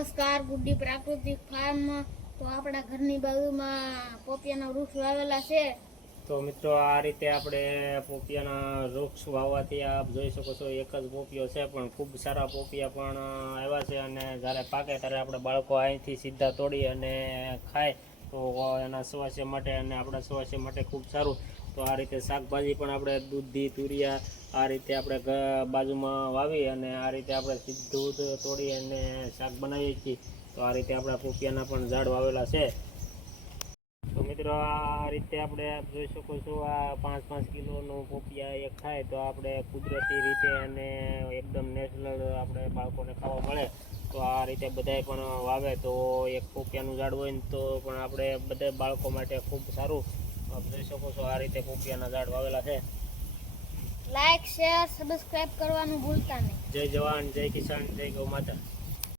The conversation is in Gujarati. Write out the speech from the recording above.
નમસ્કાર, ગુડ્ડી પ્રાકૃતિક ફાર્મ. તો આપણા ઘરની બાજુમાં પોપિયાના વૃક્ષ વાવેલા છે. તો મિત્રો આ રીતે આપણે પોપિયાના વૃક્ષ વાવવાથી આપ જોઈ શકો છો, એક જ પોપિયો છે પણ ખૂબ સારા પોપિયા પણ આવ્યા છે. અને જ્યારે પાકે ત્યારે આપણે બાળકો અહીંથી સીધા તોડી અને ખાય તો એના સ્વાસ્થ્ય માટે અને આપણા સ્વાસ્થ્ય માટે ખૂબ સારું. તો આ રીતે શાકભાજી પણ આપણે દૂધી, તુરિયા આ રીતે આપણે બાજુમાં વાવી અને આ રીતે આપણે સીધું તોડી અને શાક બનાવીએ છીએ. તો આ રીતે આપણા પોપિયાના પણ ઝાડ વાવેલા છે. તો મિત્રો આ રીતે આપણે જોઈ શકો છો, આ 5-5 કિલોનું પોપિયા એક થાય તો આપણે કુદરતી રીતે અને એકદમ નેચરલ આપણે બાળકોને ખાવા મળે. તો આ રીતે બધાય પણ વાવે તો એક પોપિયાનું ઝાડ હોય ને તો પણ આપણે બધા બાળકો માટે ખૂબ સારું. આપ જોઈ શકો છો આ રીતે પોપિયાના ઝાડ વાવેલા છે. લાઈક, શેર, સબસ્ક્રાઇબ કરવાનું ભૂલતા નહીં. જય જવાન, જય કિસાન, જય ગૌ માતા.